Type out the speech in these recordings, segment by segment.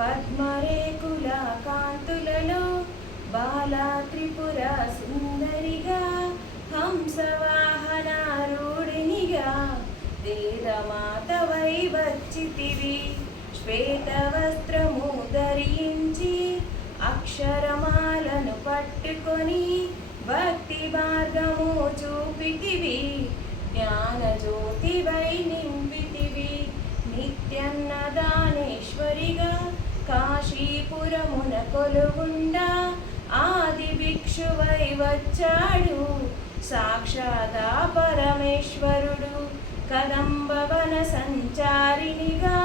పద్మరేకుల కాంతులలో బాలా త్రిపుర సుందరిగా హంసవాహనారూఢినిగా వేదమాతవై వచ్చితివి. శ్వేతవస్త్రము ధరించి అక్షరమాలను పట్టుకొని భక్తి మార్గము చూపితివి. జ్ఞానజ్యోతివై నింపితివి. నిత్యన్నదానేశ్వరిగా కాశీపురమున కొలువుండా ఆది భిక్షువై వచ్చాడు సాక్షాదా పరమేశ్వరుడు. కదంబవన సంచారినిగా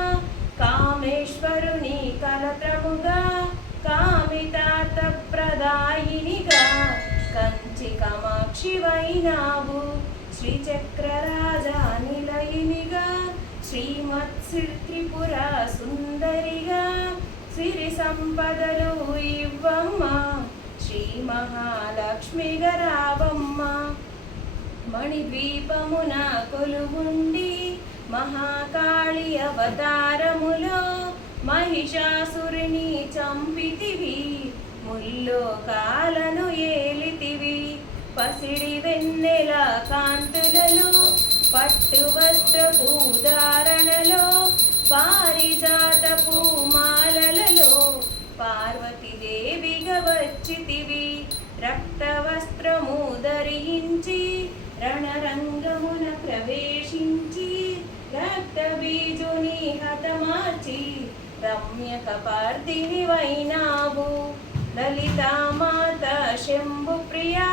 కామేశ్వరుని కలత్రముగా కామితార్థ ప్రదాయినిగా కంచి కామాక్షివైనావు. శ్రీచక్రరాజా నిలయినిగా శ్రీమత్సి త్రిపుర సుందరిగా సిరి సంపదలు ఇవ్వమ్మ శ్రీ మహాలక్ష్మిగా రావమ్మ. మణిద్వీపమున కొలువుండి మహాకాళి అవతారములో మహిషాసురుని చంపితివి. ముల్లోకాలను ఏలితివి. పసిడి వెన్నెల కాంతులలో పట్టు వస్త్రపు ధారణలో పారిజాతపు మాలలలో పార్వతీదేవిగా వచ్చితివి. రక్త వస్త్రము ధరించి రణరంగమున ప్రవేశించి రక్త బీజుని హతమార్చి రమ్యక పార్థిని వైనావు. లలితామాత శంభు ప్రియా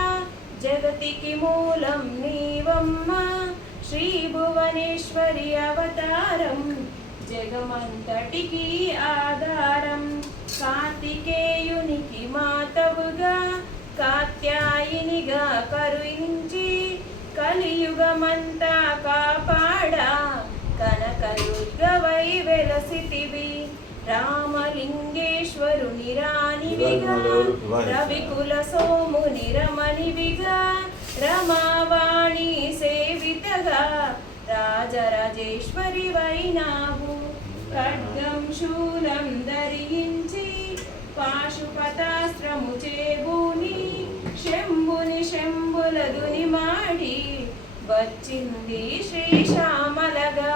జగతికి మూలం నీవమ్మ. శ్రీ భువనేశ్వరి అవతారం జగమంతటికి ఆధారం. కార్తికేయునికి మాతవుగా కాత్యాయినిగా కరుణించి కలియుగమంతా కాపాడా కనకదుర్గవై వెలసితివి. రామలింగేశ్వరుని రాణివిగా రవికుల సోముని రమణివిగా రమావాణి సేవితగా రాజరాజేశ్వరి వైనావు. ఖడ్గం శూలం ధరించి పాశుపతాస్త్రము చేబూని శంభుని శంభులదుని మాడి వచ్చింది శ్రీశ్యామలగా.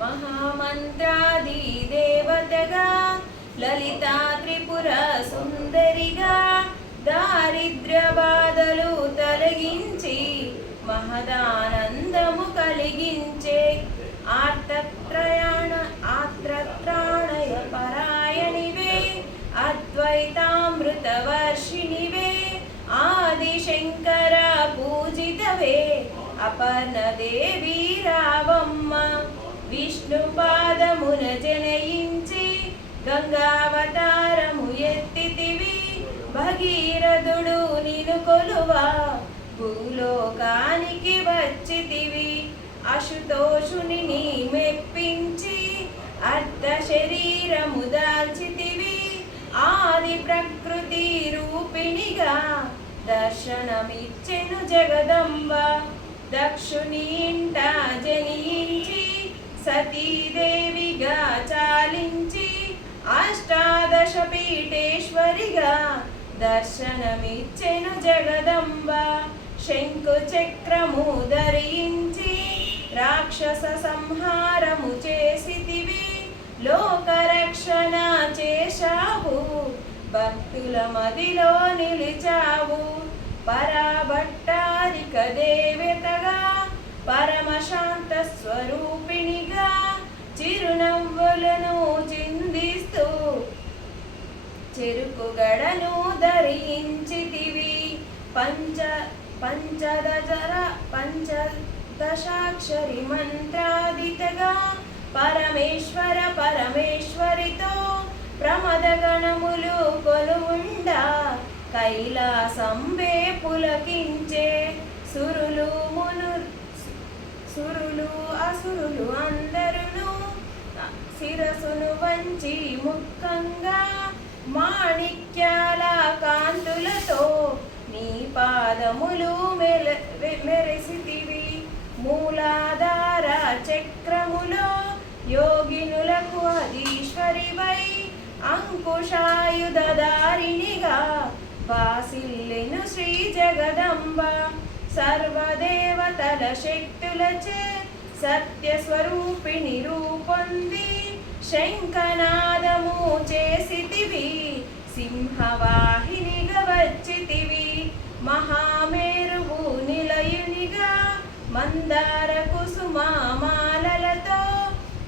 మహామంత్రాది దేవతగా లలితా త్రిపుర సుందరిగా దారిద్ర్య బాధలు తొలగించి మహదానందము కలిగించే ఆత్రత్రాణయ పరాయణివే అద్వైతామృత వర్షిణివే ఆదిశంకర పూజితవే అపర్ణదేవి రావమ్మ. విష్ణు పాదమున జనయించి గంగావతారము ఎత్తితివి. భగీరథుడు నిను కొలువా భూలోకానికి వచ్చితివి. అశుతోషుని మెప్పించి అర్ధ శరీరము దాల్చితివి. ఆది ప్రకృతి రూపిణిగా దర్శనమిచ్చెను జగదంబ. దక్షుని ఇంట జనించి సతీదేవిగా చాలించి అష్టాదశ పీఠేశ్వరిగా దర్శనమిచ్చెను జగదంబ. శంకు చక్రము ధరించి రాక్షస సంహారము చేసితివి. లోకరక్షణ చేశావు భక్తుల మదిలో నిలిచావు. పరాభట్టారిక దేవతగా పరమశాంత స్వరూపిణిగా చిరునవ్వులను చిందిస్తూ చెరుకు గడను ధరించితివి. పంచదశాక్షరి మంత్రాదితగా పరమేశ్వర పరమేశ్వరితో ప్రమద గణములు కొలువుండా కైలాసంబే పులకించే. సురులు అసురులు అందరును శిరసును వంచి ముఖంగా మాణిక్యాల కాంతులతో నీ పాదములు మెరిసితివి. మూలాధార చక్రములో యోగినులకు అధీశ్వరివై అంకుశాయుధారిణిగా వాసిల్లెను శ్రీ జగదంబ. సర్వదేవతల శక్తులచే సత్యస్వరూపిణి రూపొంది శంఖనాదము చేసితివి. సింహవాహినిగా వచ్చితివి. మహామేరువు నిలయునిగా మందార కుసుమాలతో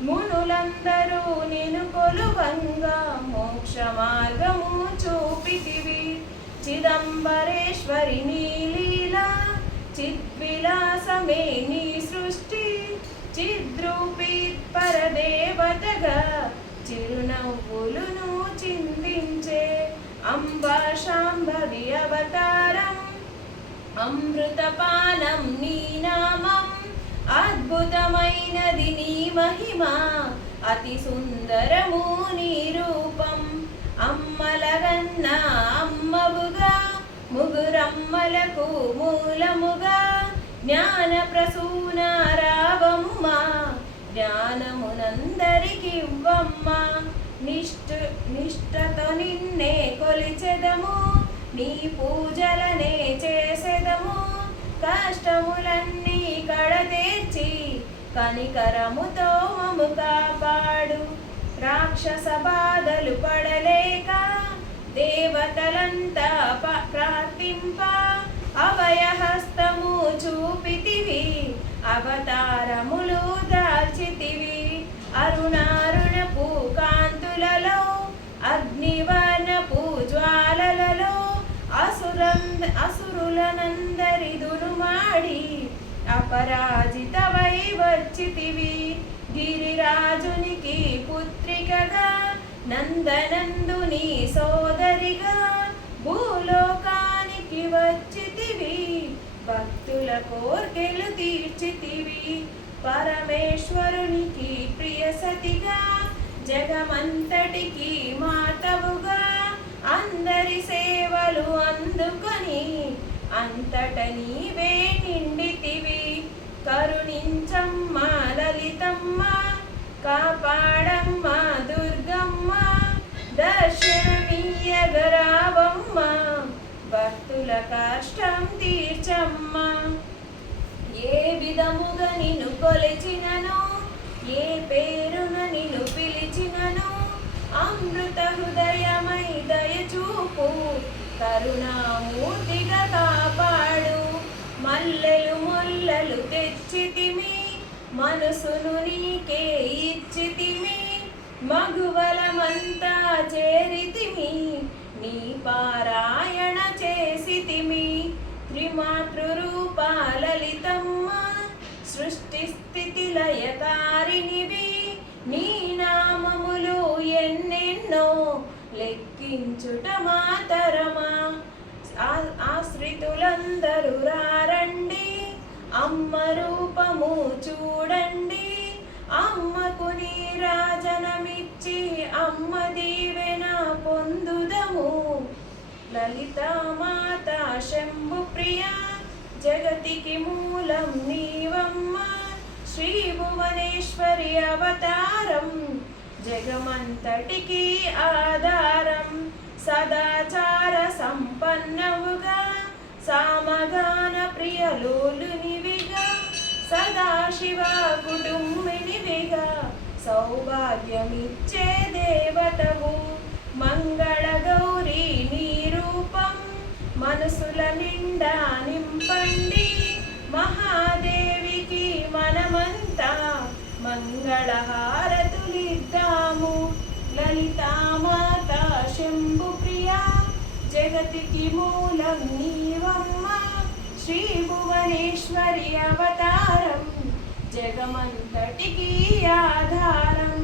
మునులందరూ నిను కొలువంగా మోక్ష మార్గము చూపితివి. చిదంబరేశ్వరి నీ లీలా చిద్విలాసమే నీ సృష్టి. చిద్రూపీ పరదేవతగా చిరునవ్వులును చిందించే అంబా శాంభవి అవతారం. అమృతపానం నీ నామం అద్భుతమైనది నీ మహిమ. అతి సుందరము నీ రూపం. అమ్మలగన్న అమ్మవుగా ముగురమ్మలకు మూలముగా జ్ఞాన ప్రసూన రావమ్మ. జ్ఞానమునందరికివ్వమ్మ. నిష్ఠతో నిన్నే కొలిచెదము. నీ పూజలనే చేసెదము. కష్టములన్నీ కడతీర్చి కనికరముతో మము కాపాడు. రాక్షస బాధలు పడలేక దేవతలంతా ప్రార్థింప అభయహస్తము చూపితివి. అవతారములు దాల్చితివి. అరుణారుణపు కాంతులలో అగ్నివర్ణపు జ్వాలలలో అసురులనందరి దురుమాడి అపరాజితవై వచ్చితివి. గిరిరాజునికి పుత్రికగా నందనందుని సోదరిగా భూలోకానికి వచ్చితివి. భక్తుల కోర్కెలు తీర్చితివి. పరమేశ్వరునికి ప్రియ సతిగా జగమంతటికి మాతవుగా అందరి సేవలు అందుకొని అంతట నీవే నిండితివి. కరుణించమ్మ లలితమ్మ కాపాడమ్మ దుర్గమ్మ. దర్శనమీయగరావమ్మ భక్తుల కష్టం తీర్చమ్మ. ఏ విధముగా నిన్ను కొలిచినను ఏ పేరున నిన్ను పిలిచినను అమృత హృదయమై దయచూపు. కరుణామూర్తిగా కాపాడు. మల్లెలు మొల్లలు తెచ్చితిమి. మనసును నీకే ఇచ్చితిమి. మగువలమంతా చేరితిమి. నీ పారాయణ చేసితిమి. త్రిమాతృరూప లలితమ్మ సృష్టి స్థితి లయకారినివి. నీ నామములు ఎన్నెన్నో లెక్కించుట మాతరమా. ఆశ్రితులందరూ రారండి. అమ్మ రూపము చూడండి. అమ్మకు నీరాజనమిచ్చి అమ్మ దీవెన పొందుదము. లలితామాత శంభు ప్రియ జగతికి మూలం నీవమ్మ. శ్రీ భువనేశ్వరి అవతారం జగమంతటికి ఆధారం. సదాచార సంపన్నవుగా సామగాన ప్రియలోలునివిగా సదాశివ కుటుంబినివిగా సౌభాగ్యమిచ్చే దేవతవు. మంగళ గౌరీ నీ రూపం మనసుల నిండా నింపండి. మహాదేవికి మనమంతా మంగళహారతులిద్దాము. లలితామాత శంభు ప్రియ జగతికి మూలం నీవమ్మ. శ్రీ భువనేశ్వరి అవతారం జగమంతటికి ఆధారం.